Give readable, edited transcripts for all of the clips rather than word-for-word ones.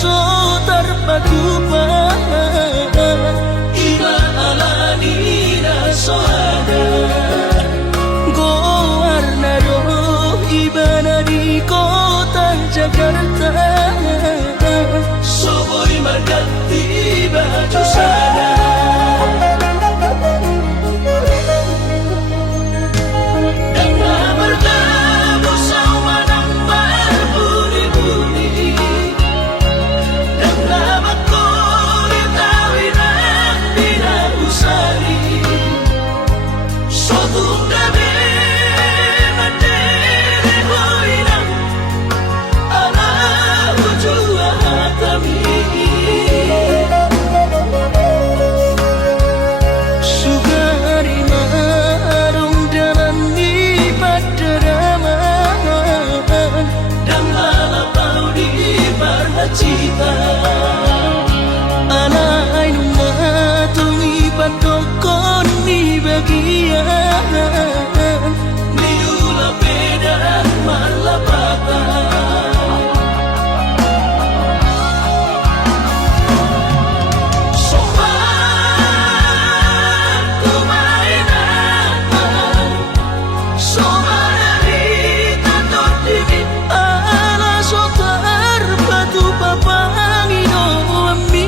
so terpadu pa iba alani na so ada go warna do iba na di kota Jakarta so boy magati baju sana cita alay nung matungi patokon ni bagian niula beda malapatan sopan kumainan sopan dari tatot dimi ala sotar batu papangino ami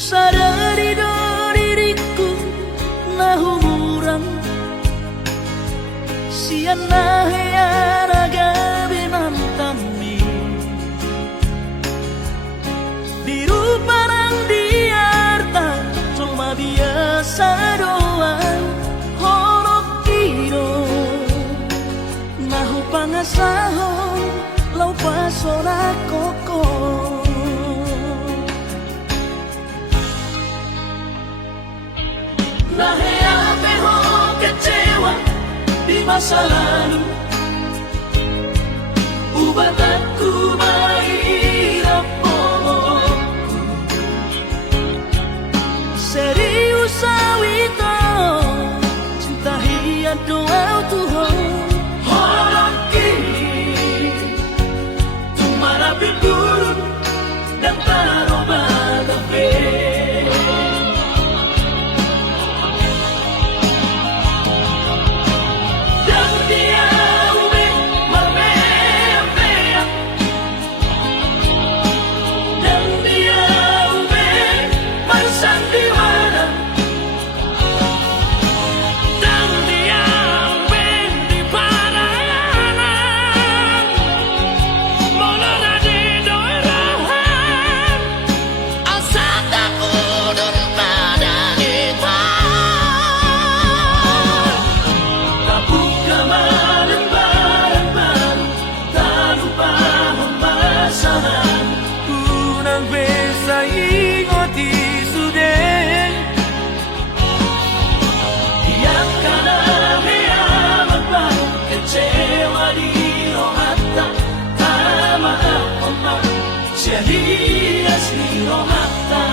sadari do diriku na humuran siana heana gabi mantami biru parang diarta cuma biasa doang horok iro nahu pangasahon lau pasora koko Nahea peho kecewa di masa lalu Ubat aku mahirap pomoku Serius awito cinta hiat doa Tuhan Horok kini Tumara biburun dan taroba gabe Sia-sia si romata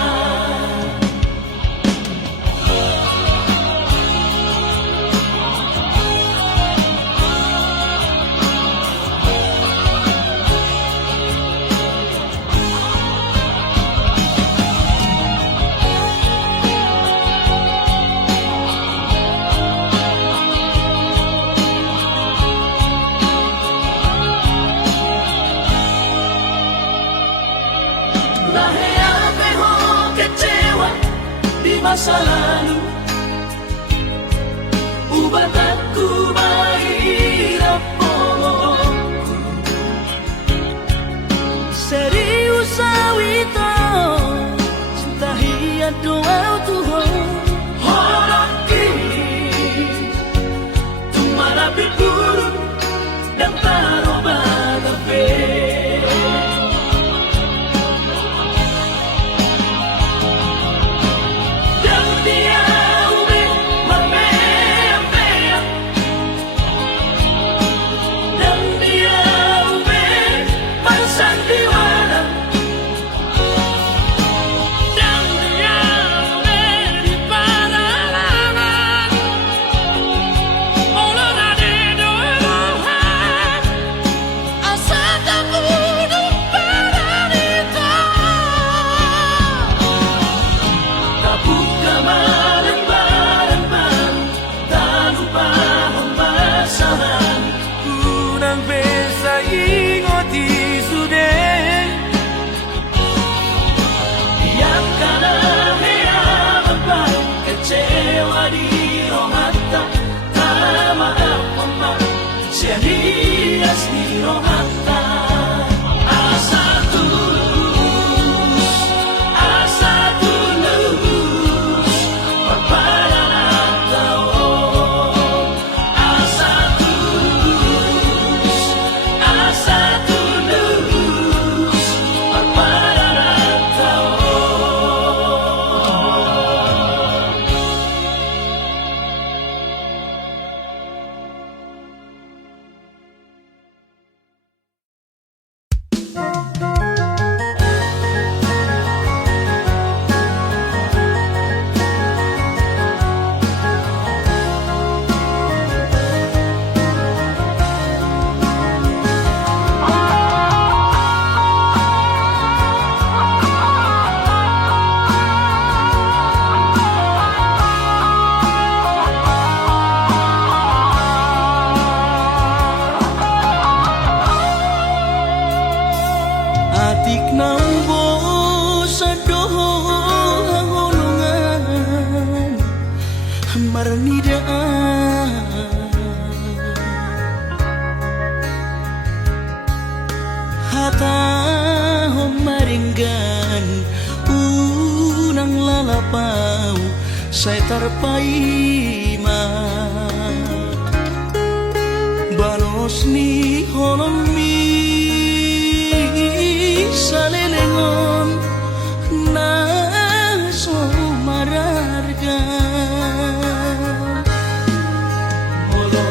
Nahea peho kecewa di masa lalu Ubat aku mahirap pomoku Serius awito cinta hiat doa Tuhan Horok kini Tumara biburun dan taroba gabe dia marnida hata maringgan unang lalapau saya tarpaima banos ni holomi salelengon na so mararga molo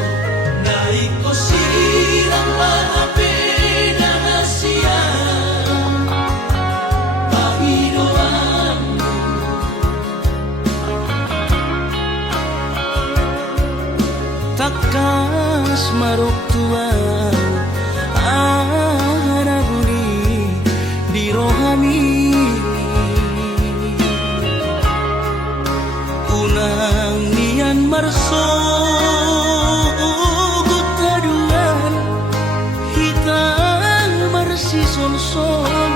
naiko sirang mahape na siya Panginoon takas marok tuan anaguni di rohani unang nian marso gutaduan hitang marsi sol-solan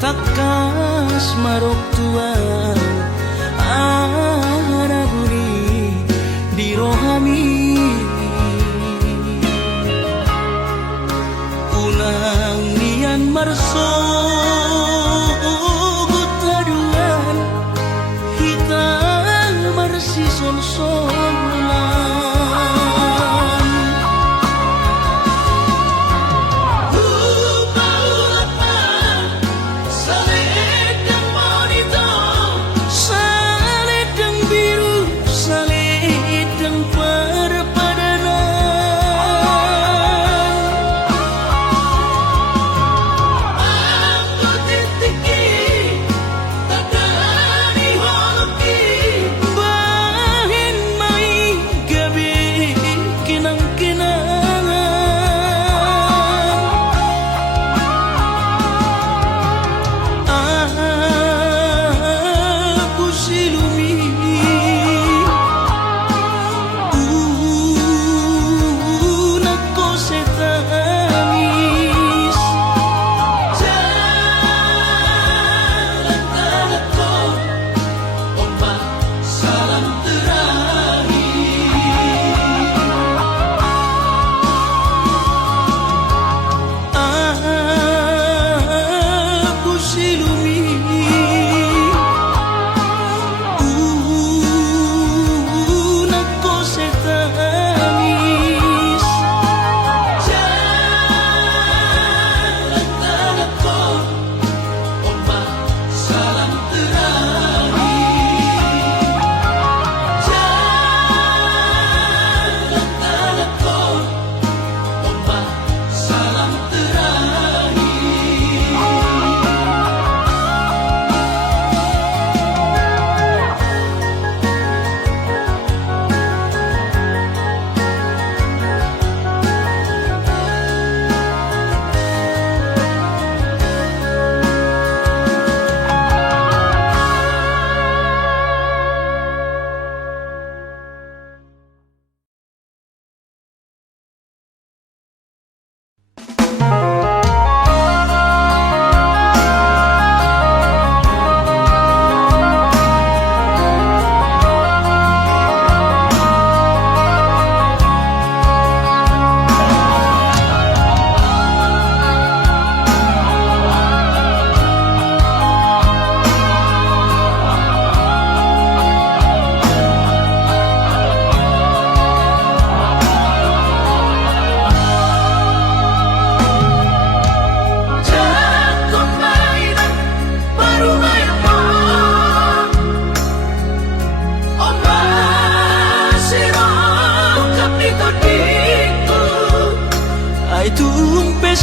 takas marok tuan anaguni di rohani unang nian marso gutaduan hitang marsi sol-solan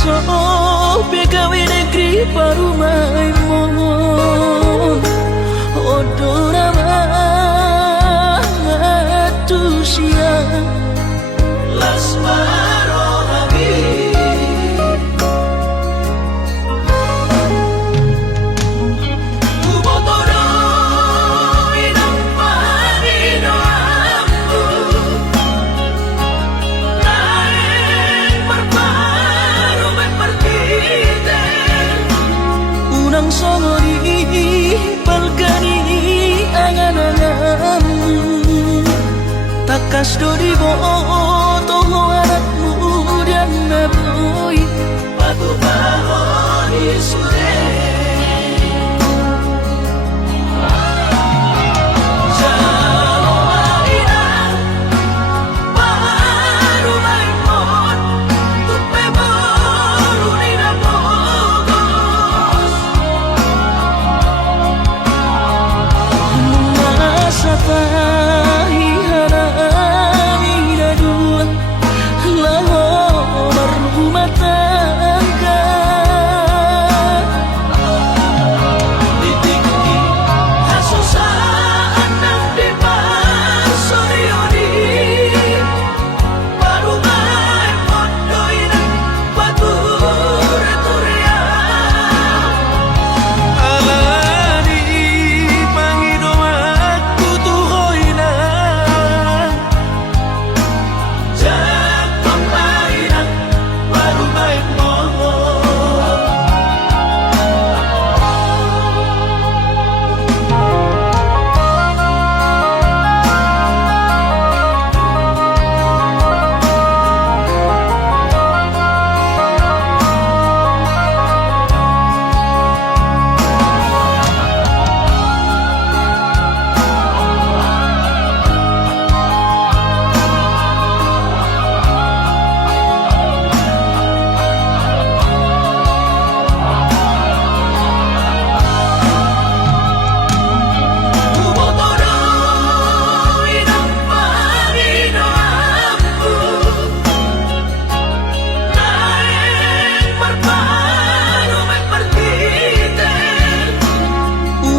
so pegawai negeri parumai mohon odora matu siang lasmaro habib kubotoro inang parino aku naeng berparu memperkite unang songori palkani angan-anganmu takas dori bo toho anakmu dan naboy patu bahoni sude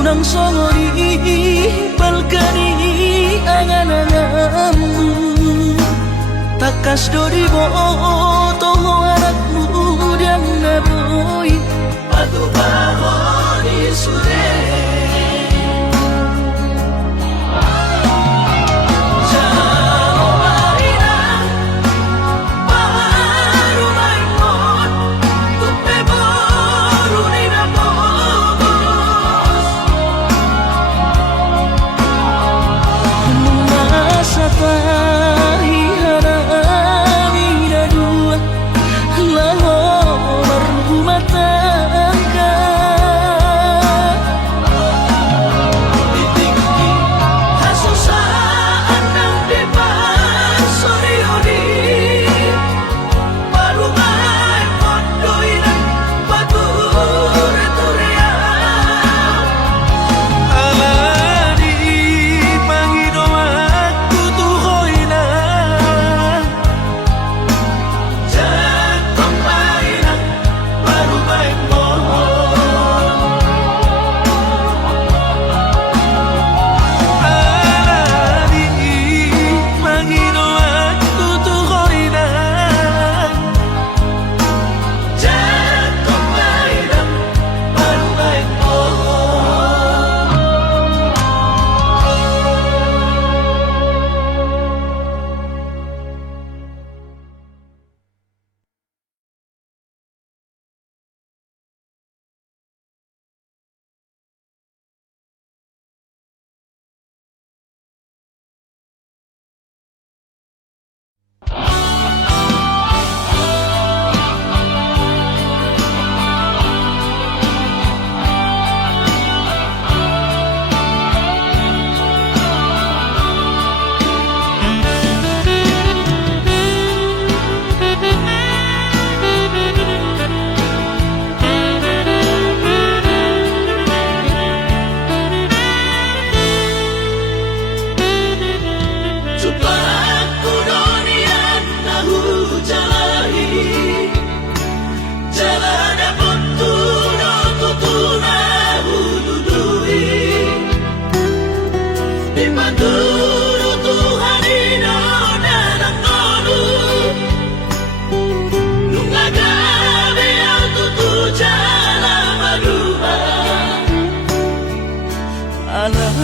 unang songori palkani angan-anganmu takas dori bo toho anakmu dan naboy patu bahoni sude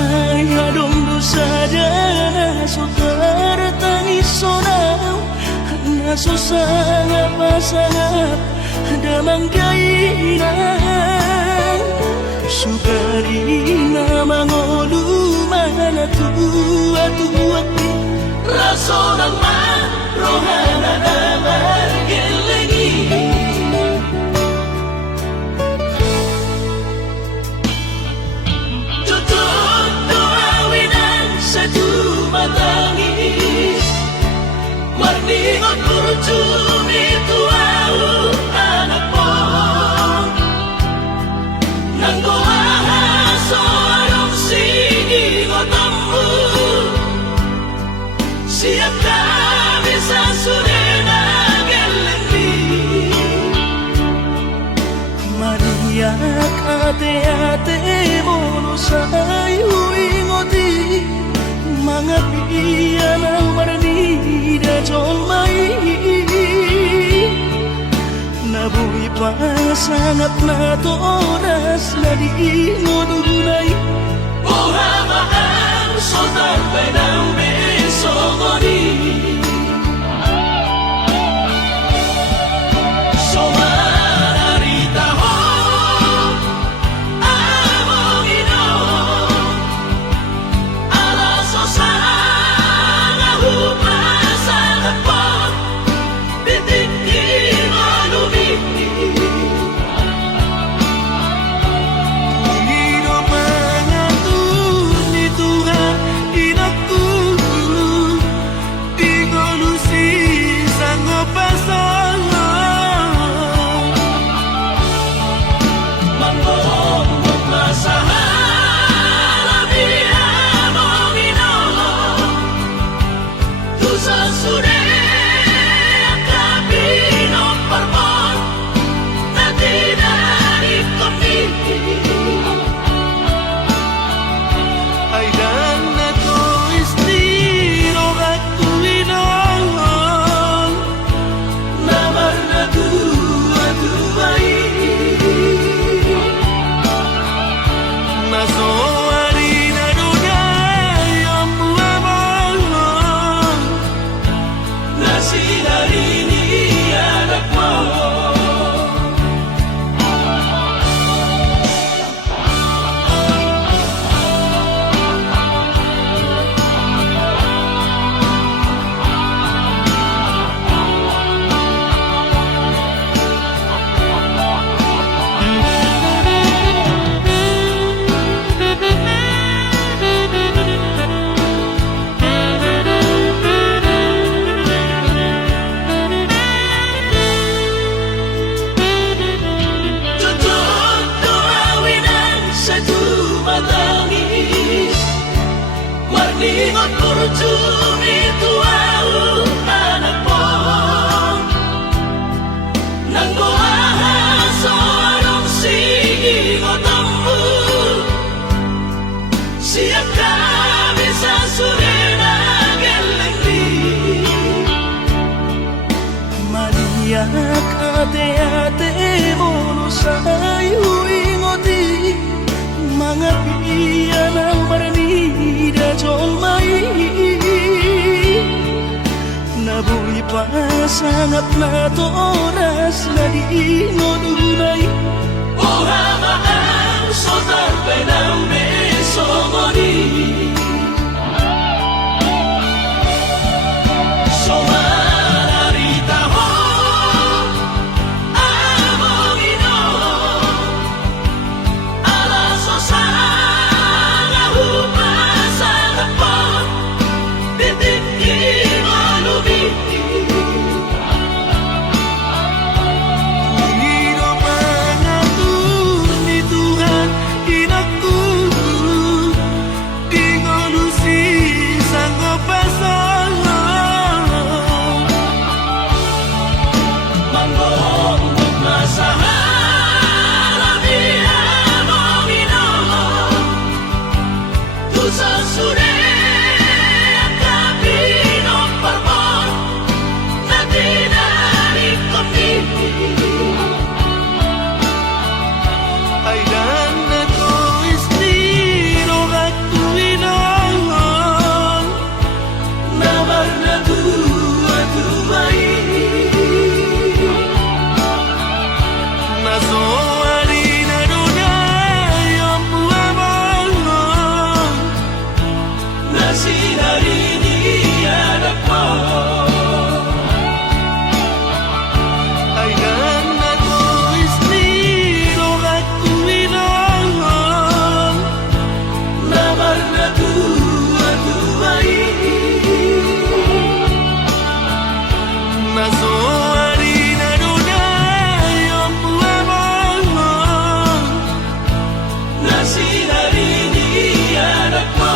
ay adong dosa dana sotar tangis sonau nasusanga pasangap damang kainan sugari na mangolu mana tua-tua raso ng rohana na margelengi tutup doawinan sa tumatangis marningot kurcumi tuau anak mo nang goaso anong singingot mo siap kami sa surena gelengli Maria ate-ate mono say huingoti mga piyan ang maranida John May nabuhi pa sangat na oras na di ngununay buhamahang sotar ng besogoni somararita ho among ino alaso sana humasan po bitik imalumi Marningot kurcumi tuau anak mo nang goaso anong singingot mo siap kami sa surena gelengli Maria ate-ate mono say huingoti mga piyan ang maranida John May nabuhi pa sangat na oras na di ngununay buhamahang sotar ng besogoni somararita ho among ino alaso sana humasan po bitik imalumi Ay dan na to istiro at karena tua-tua ini. Masoarina dona yang buah nasi hari ini anakmu.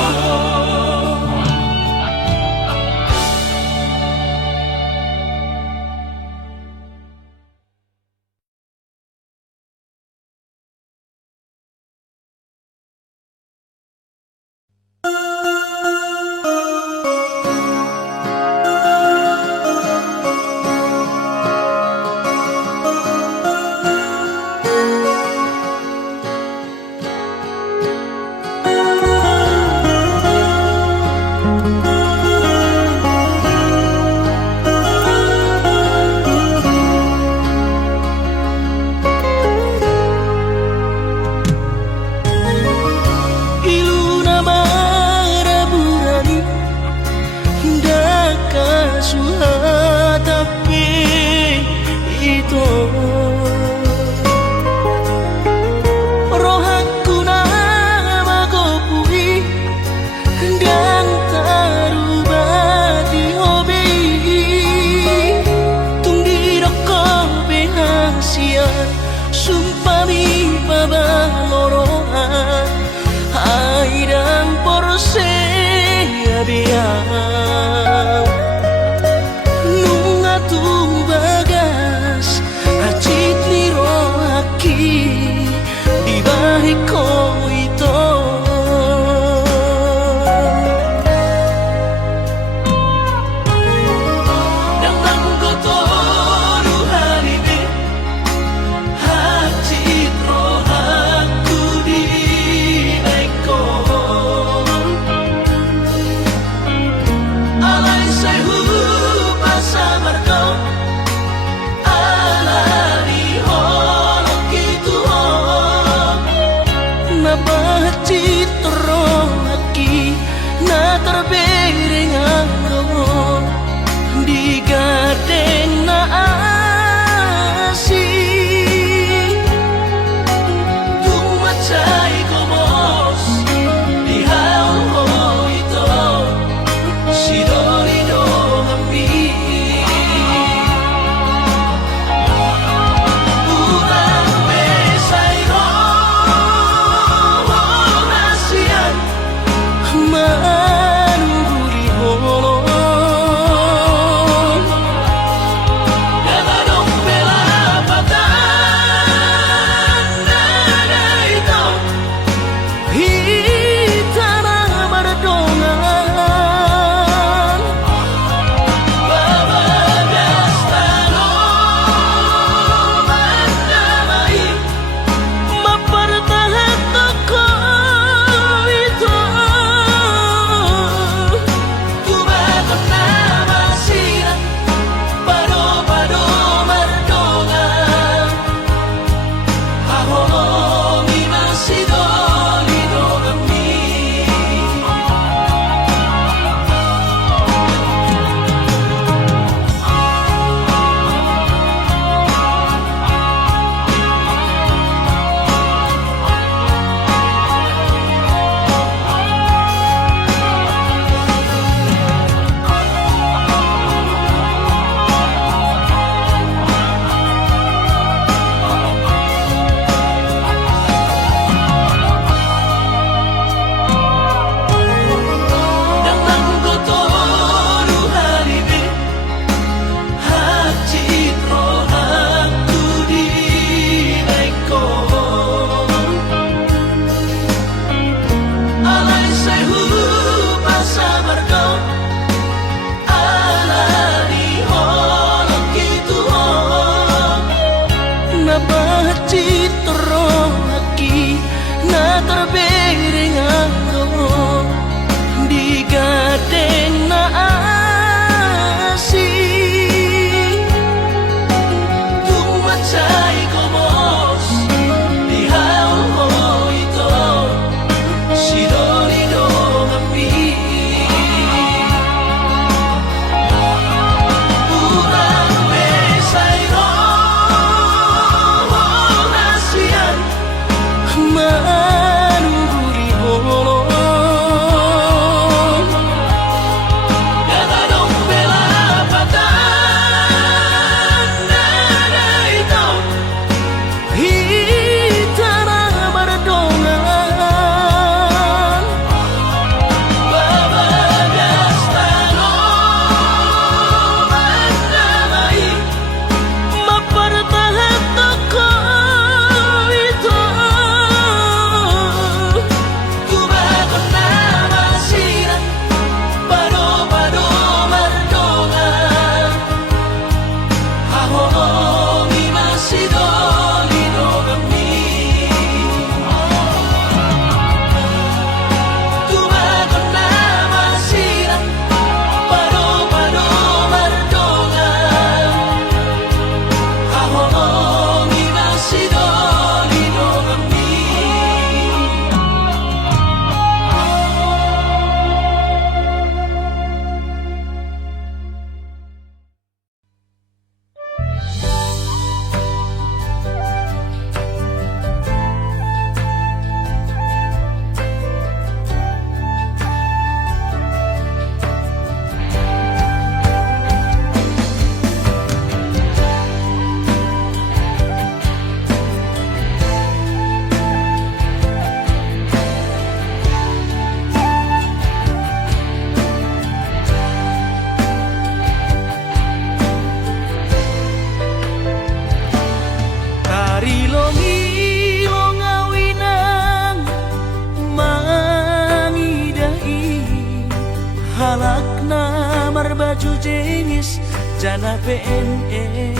baju jenis jana PNS.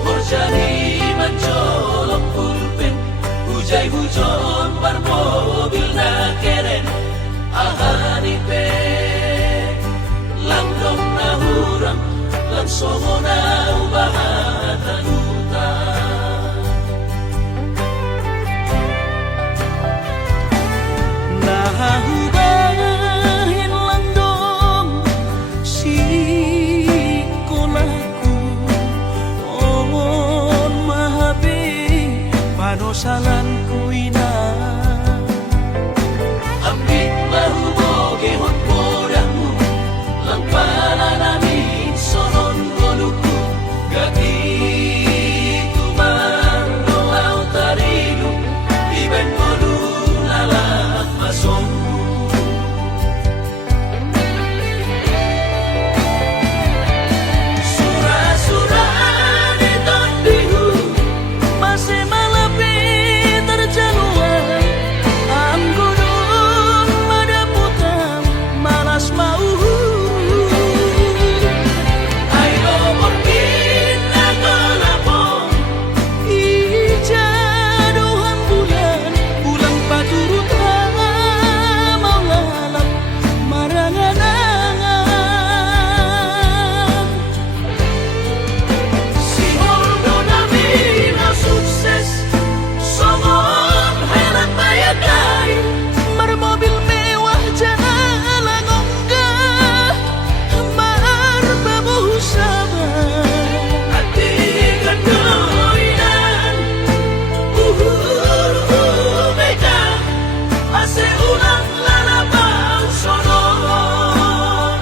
Horjani mencolok pulpen, hujai hujon bar mobil na keren. Ahani pe langdong na hurang, langsongo na ubahatan utang. Nahubahin langdong si kolaku, on mahabe panosalan ko ina. Ambit mahuboge hon podamu, lang pala namin sonon goluku. Gati tumando au tarinu, iben golu lalak masongku. Surah-surah di tondihu, masih malapi terjaluan. Anggudun madaputan malas mau. Ayo mungkin aku lapong ijaduhan bulan, bulan paturutan mau lalap marangan-angan. Si Holdo namin na sukses, somon helat bayagay, bermobil mewah jalan onggah, marbabuh sabar. Hati kedoinan, beka, ase ulang lalabang sonon.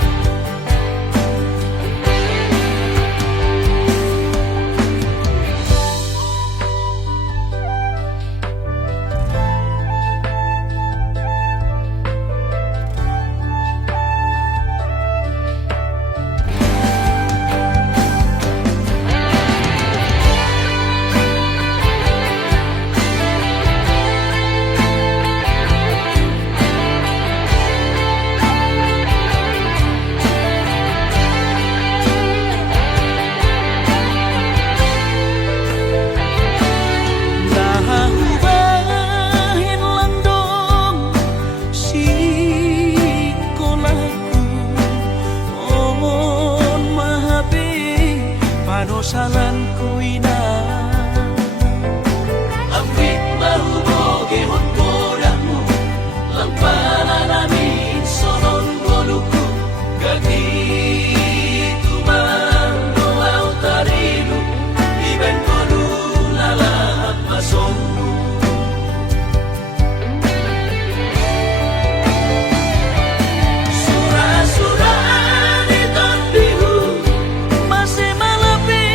Nahubahin langdong si kolaku, on mahabe panosalan ko ina. Ambit mahuboge hon podamu, lang pala namin sonon goluku. Gati tumando au tarinu, iben golu lalak masongku. Surah-surah di tondihu, masih malapi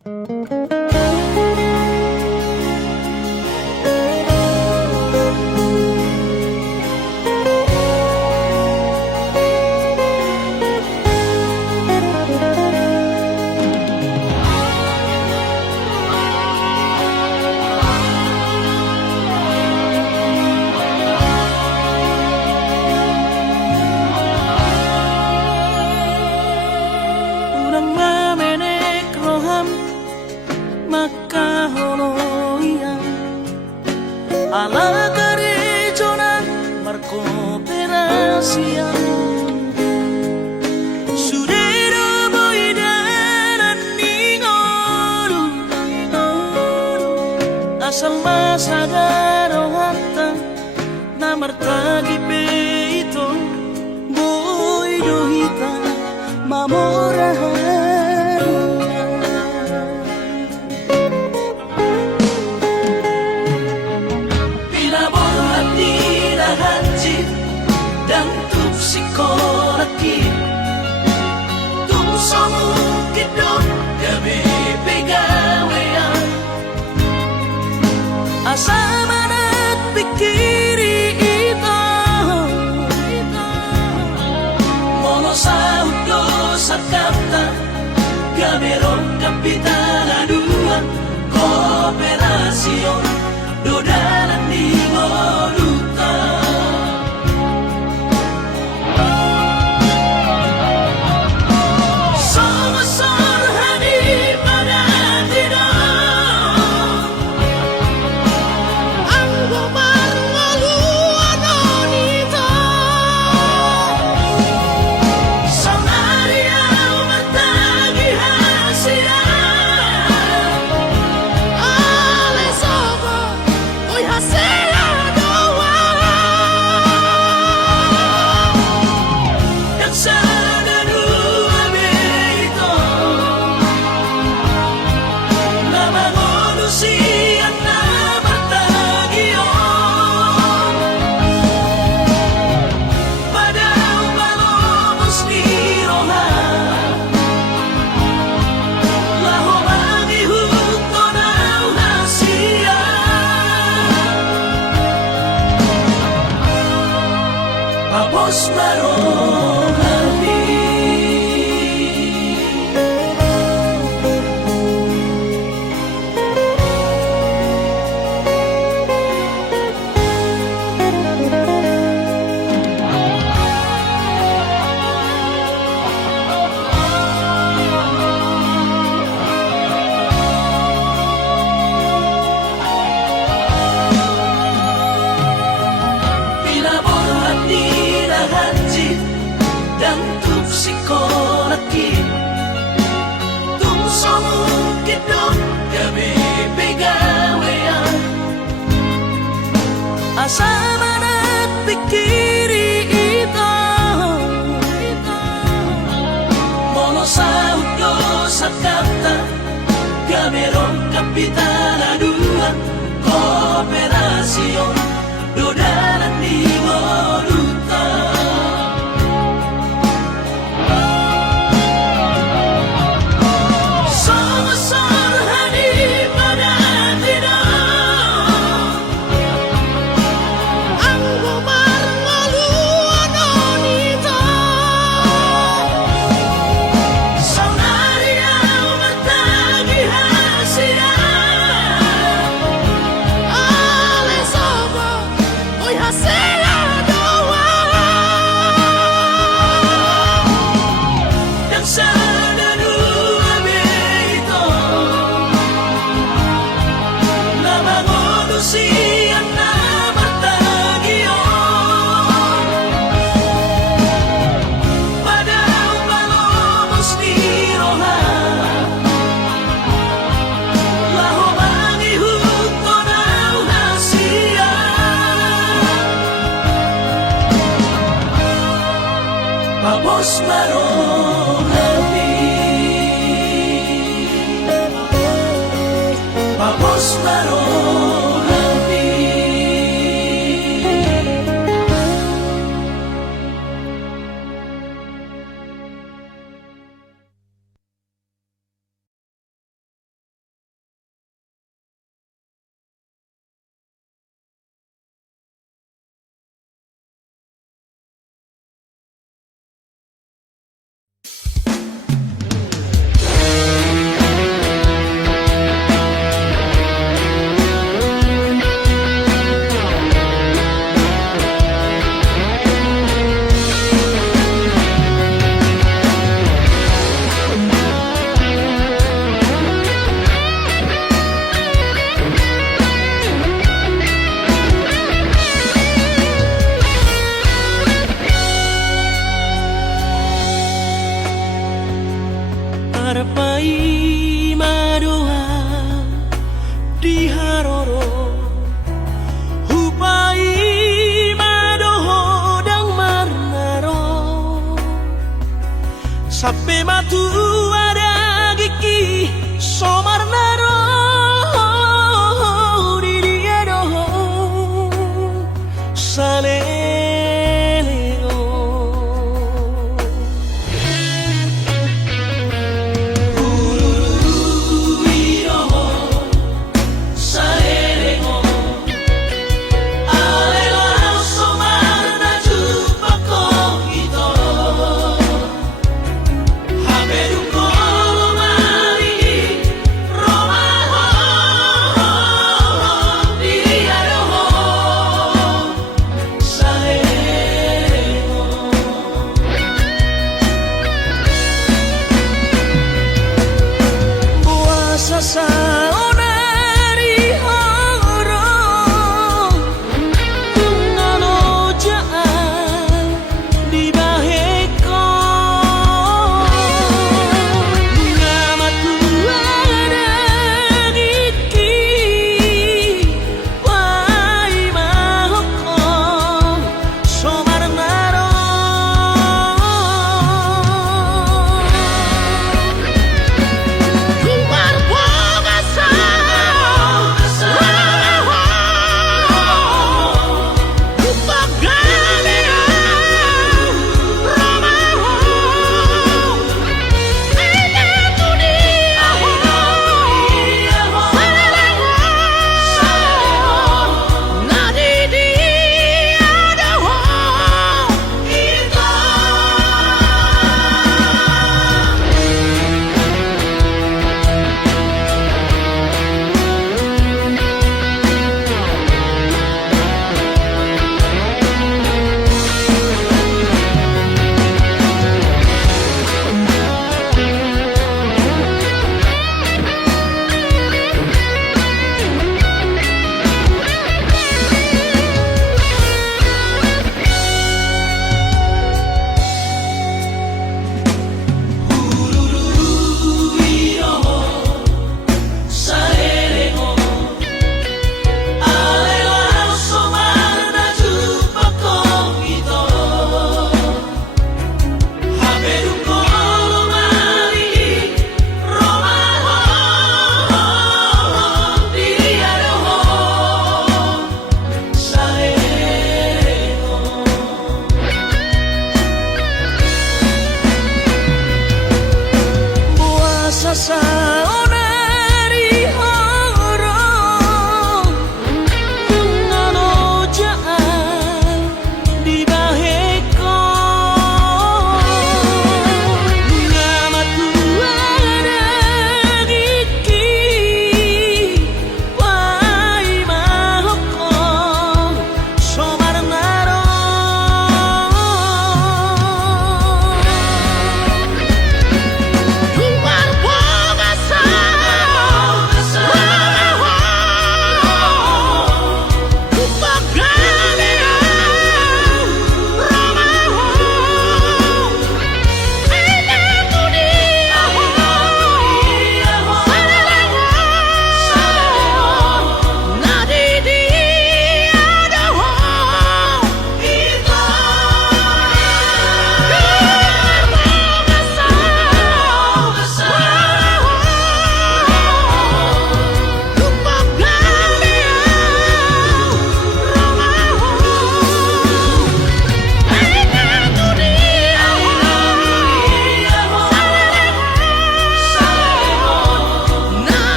Urang mamenek roham makaholoian ala karejonan markooperasian sudero boidaran ningoru asal masadaro hatta namartagi peito boidohita mamorahan pinaborhat nila hanjit dan tuk sikoraki tuk somukit dong gabi pegawean asa manat pikiri ito mono sa udo sa kapta gamerong kapitana dua kooperasyon dodalan di ngoluta Somasor hani pada tidak ang gumar ngaluan onita Sangaria matagi hasia Ale sobo oy hasia doa yang sana dua beito nama manusia nama tagion pada umalomos ni rohan laho mangihut tonaw hasia Papos marong hati pinaborhat nila hanjit dan tuk sikoraki tung somukit dong gabi pegawean asa manat pikiri ito mono sa udo sa kapta gamerong kapitana dua kooperasyon dodalan di ngoluta Somasor hani pada tidak ang gumar ngaluan onita Sangaria matagi hasia Ale sobo oy hasia doa yang sana dua beito nama manusia nama tagion pada umalomos ni rohan laho mangihut tonaw hasia Papos marong hati Papos marong Marpai madoa di haroro hupai madoho dang marnaro sampai matu ada gigi somarnaro di dia doho sale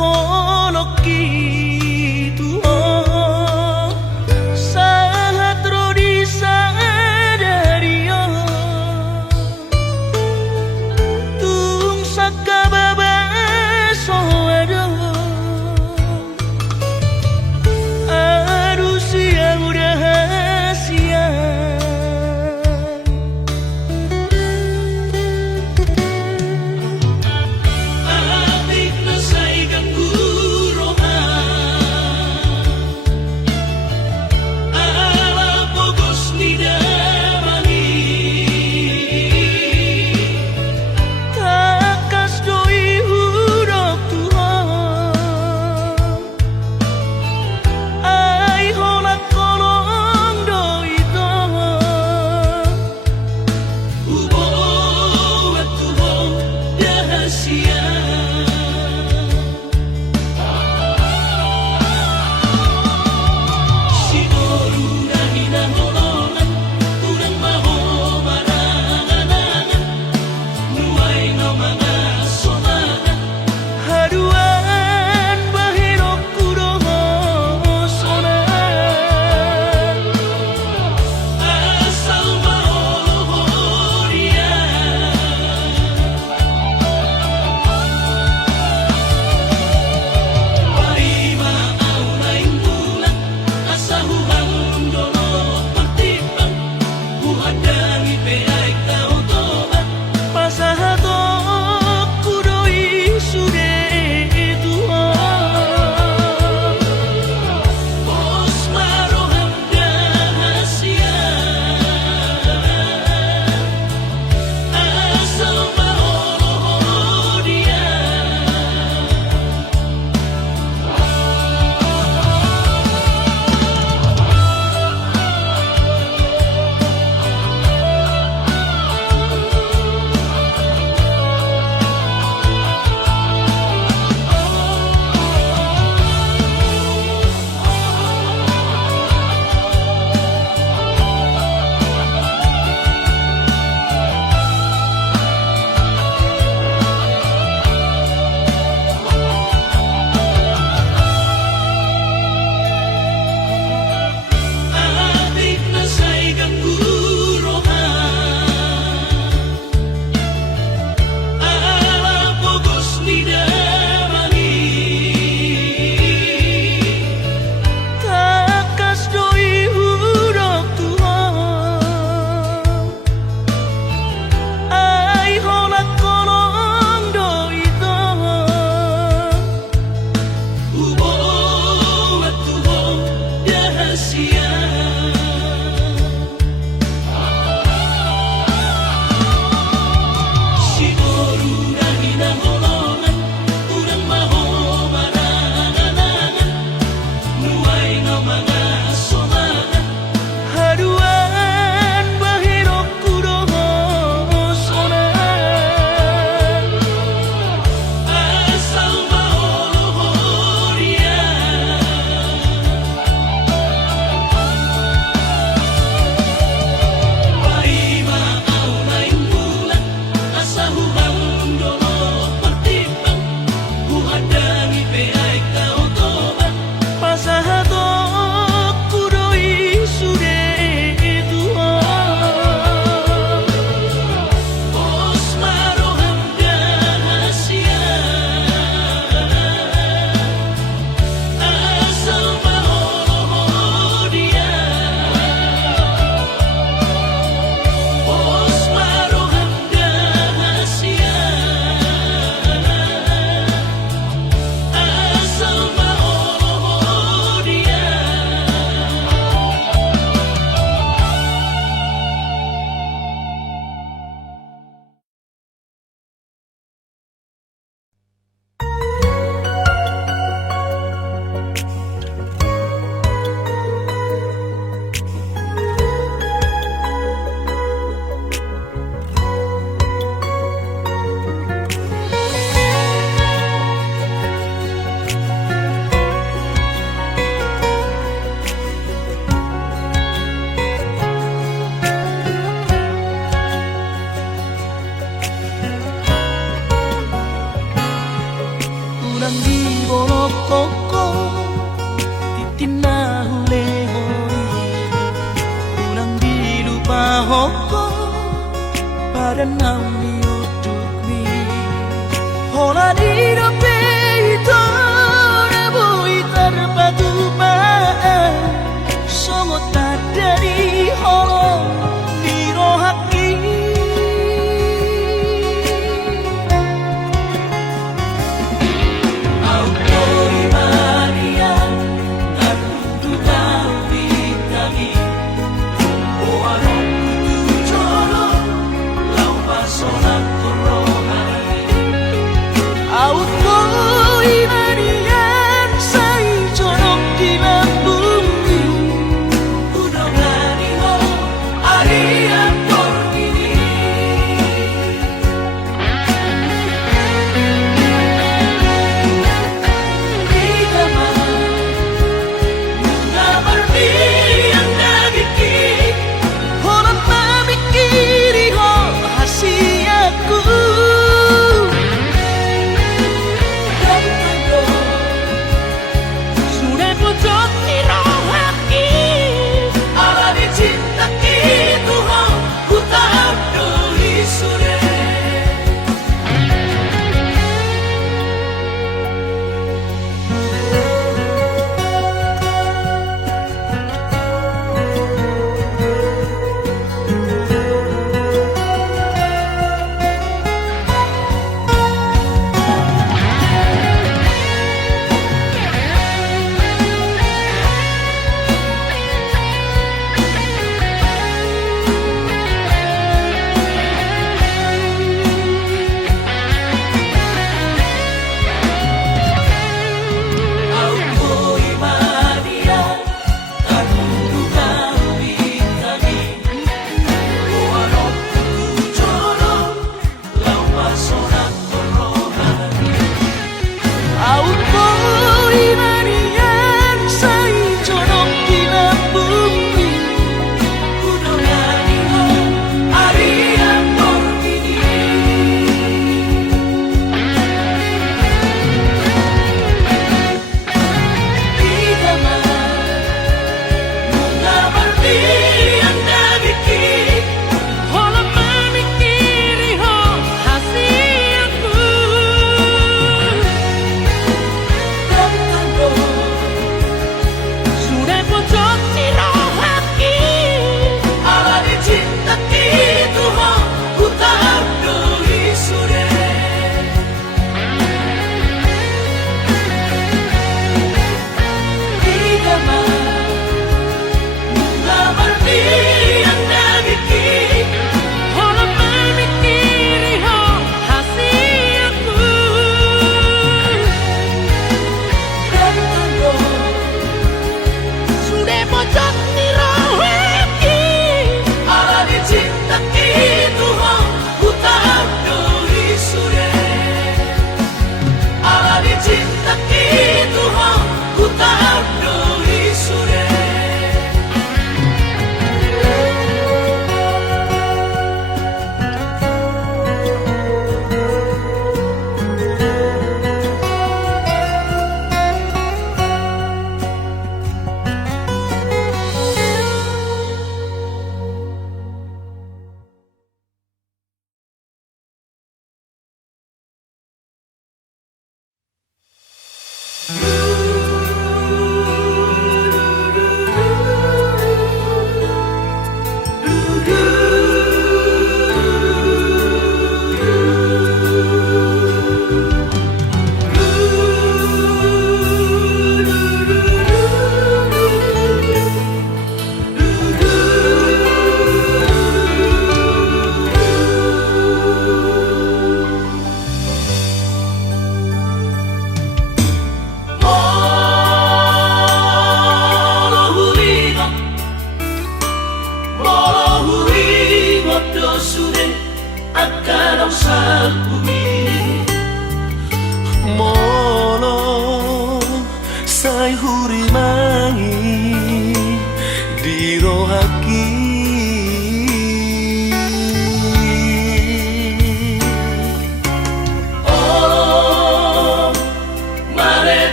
holok gitu saat rodi sadari tung sakababa soado aduh siang udah siang Abik na say ganggu rohan hoko pada nami udukmi hola di dope itu rabui terpatu baan songo tak dari holo di rohaki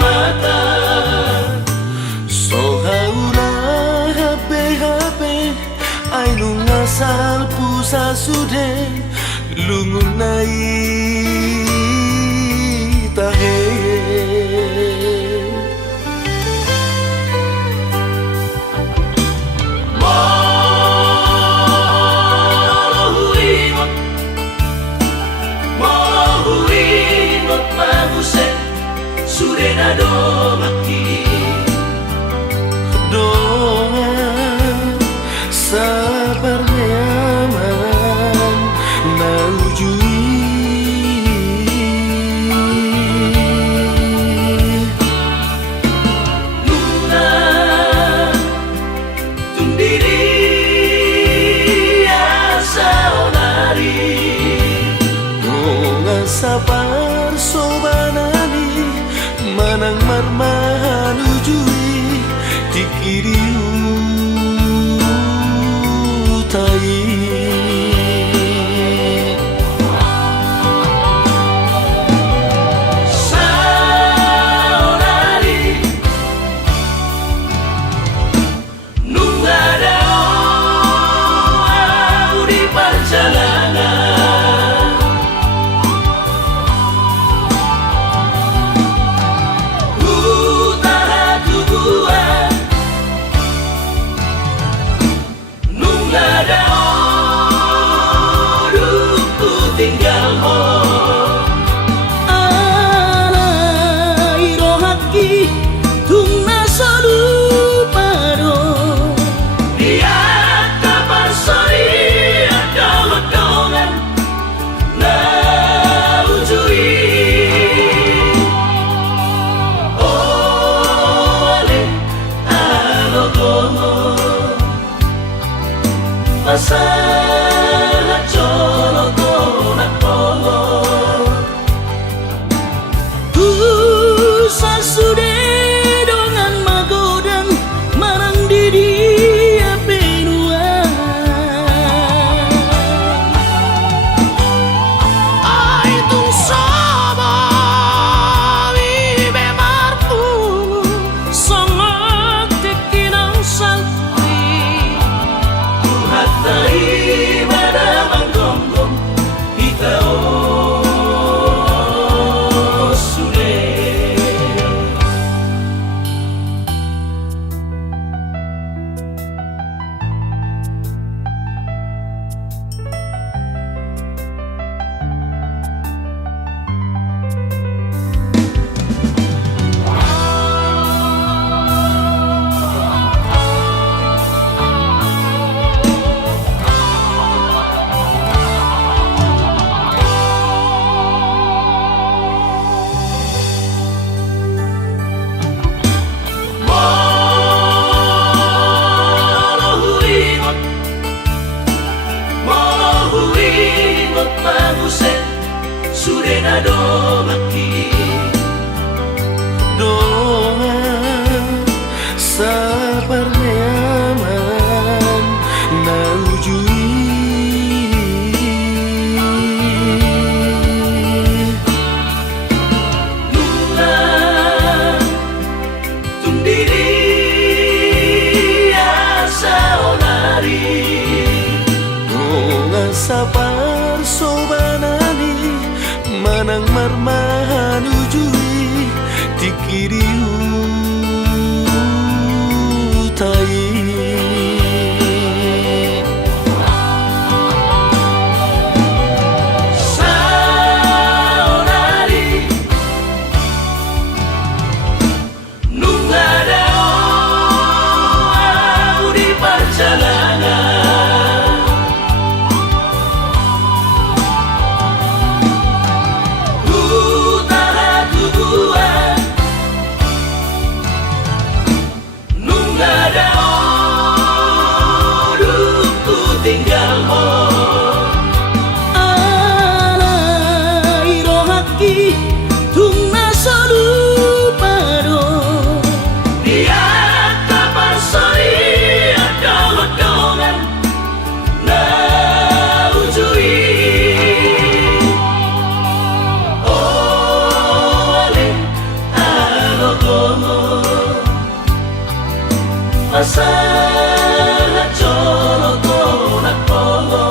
mata sohaura sasude lungun nai tahe Surena do maki doa sabar nyaman naujui Luna tundiri asa onari doa sabar sobanani manang marmahan ujui dikiriu tai saonari nungada di perjalanan tinggal mo alai rohaki tungna solu paro lihat kabar sori ada hodongan na ujui ole alogomo masalah cologo sasude dengan magodan marang diri benua ai tung sama vive martu sangat tekinang salti hatai pada manggonggong kita Surena do maki doa sabar nyaman naujui Luna tundiri asa onari doa sabar sobanani manang marmahan ujui dikiriu tai saonari nungada di perjalanan tinggal mo alai rohaki tungna solu paro lihat kabar sori ada hodongan na ujui ole alogomo masalah cologo na pongo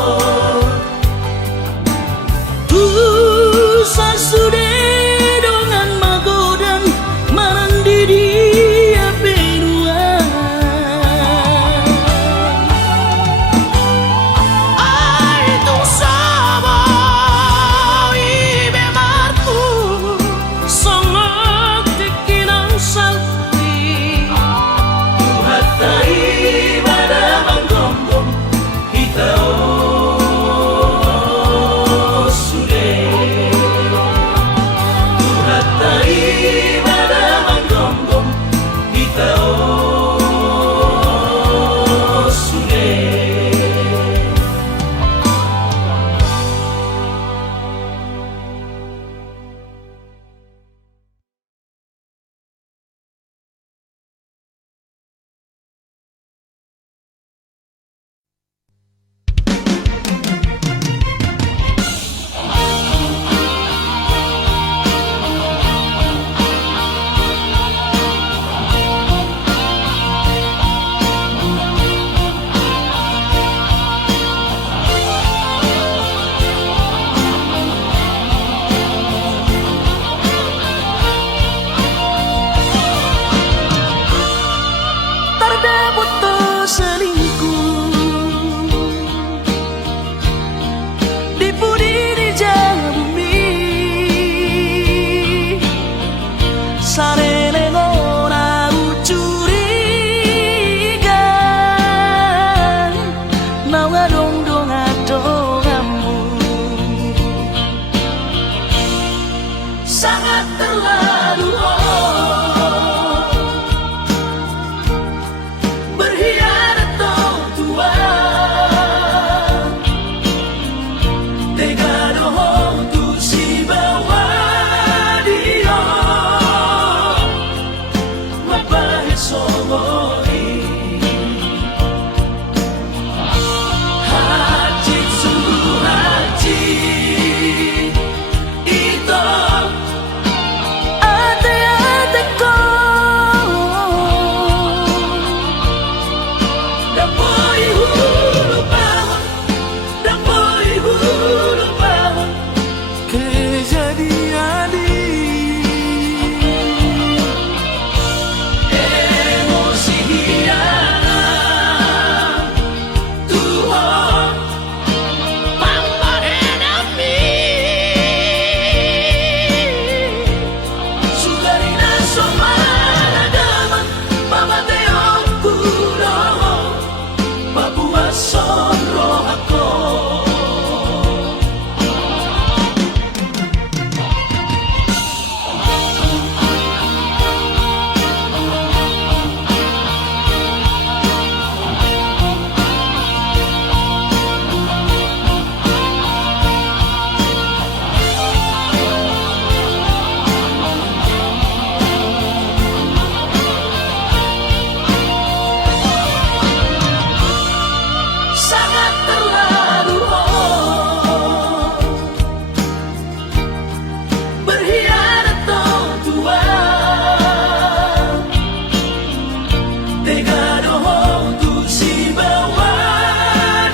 legado untuk si bawa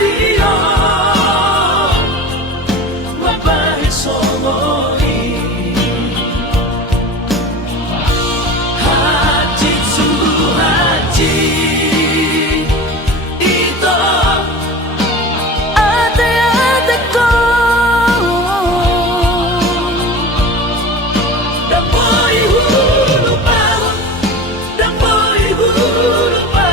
dia mapai songoi hati sungguh hati itu ate-ateko dan boy hulu pau dan boy hulu pau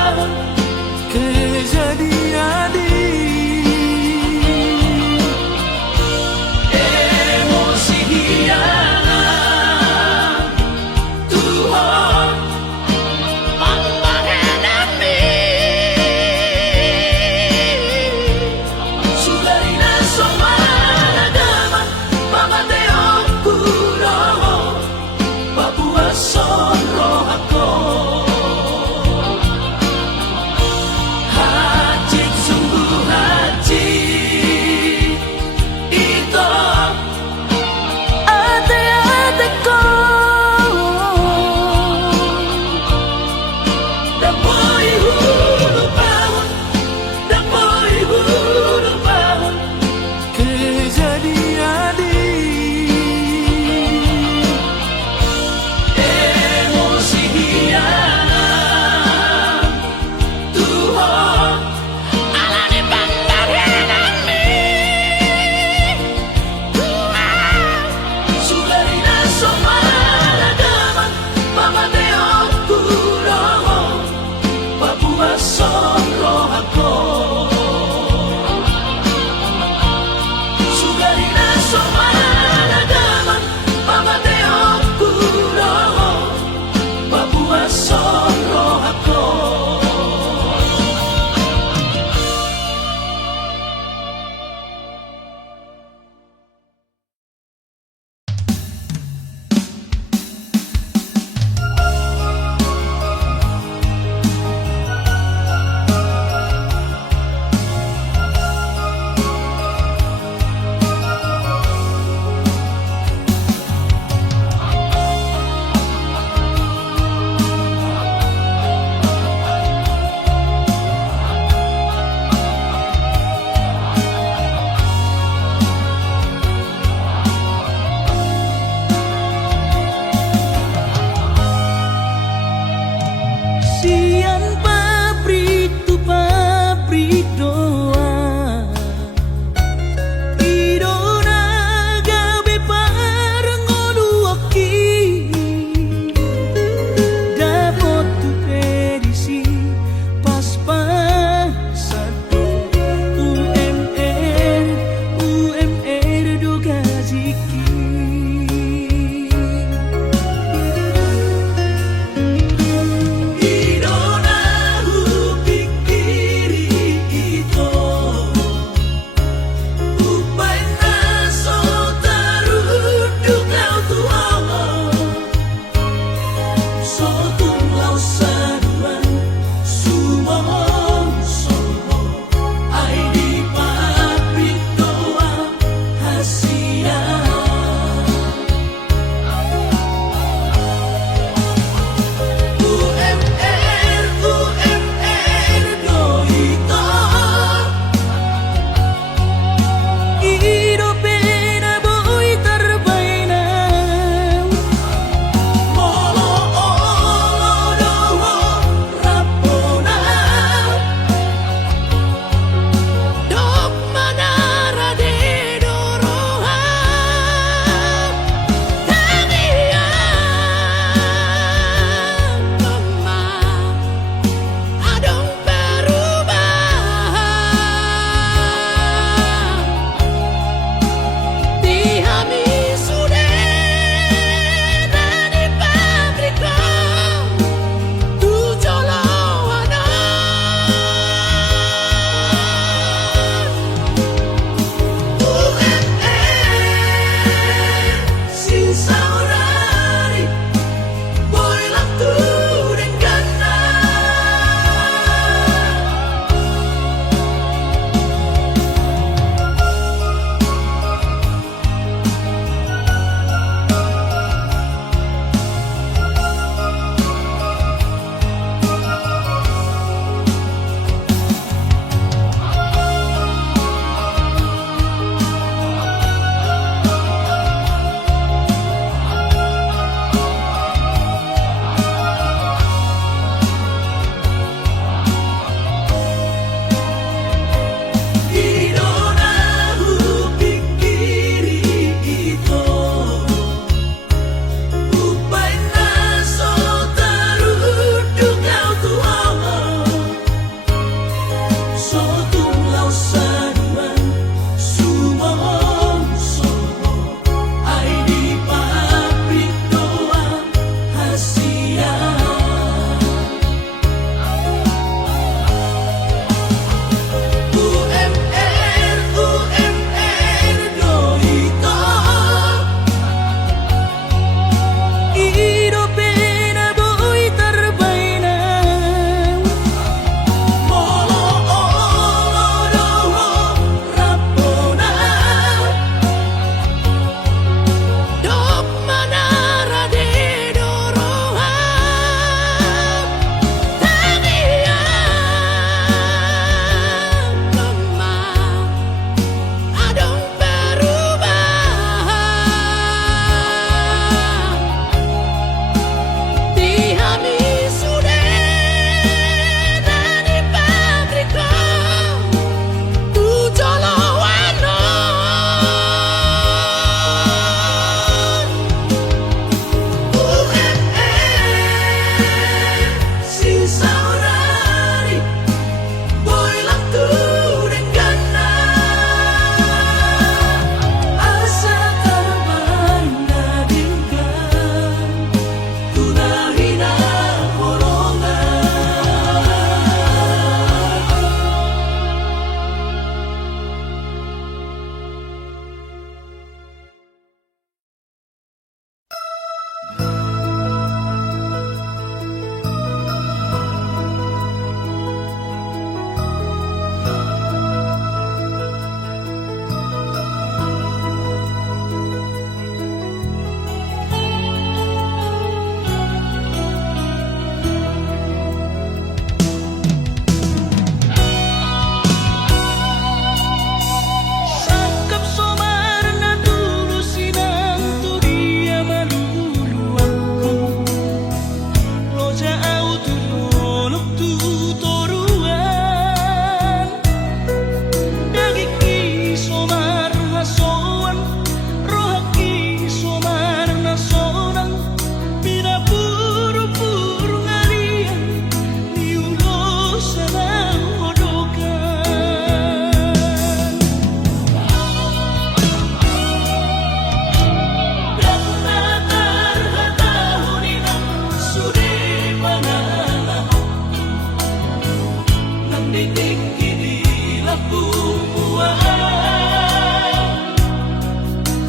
didik kini labubuan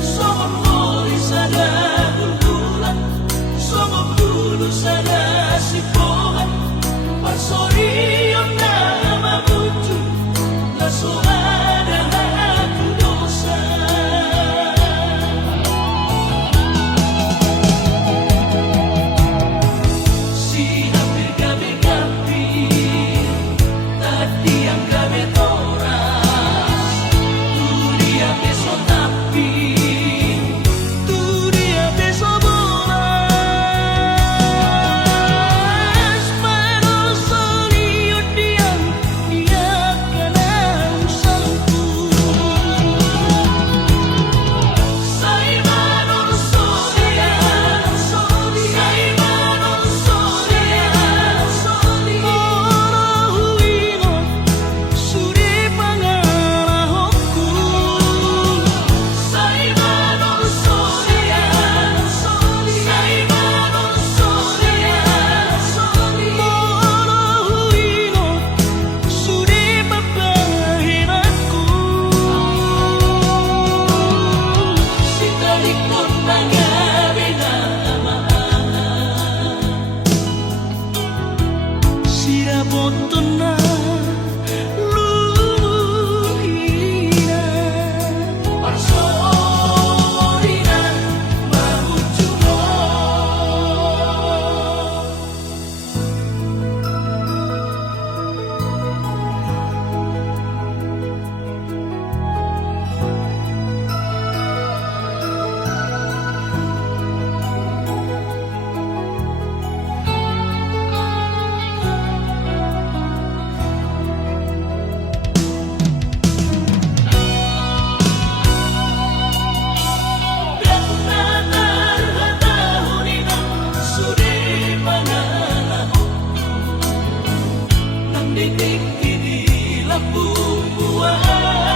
somong hori sada gulgulan somong dulu sada sipohan parsori yang nama bucu laso ada aku dosa si hampir kami kafir tadi yang kami toras tu dia besok tapi tu dia besok bolas pero soliut dia kena usalku sai manon solia sai manon solia ora huino suri pangarahku sai manon solia sai manon solia ora huino suri papahiraku si talikon nangabina sira botona luhina parsorina mabucuno didik kini labubuan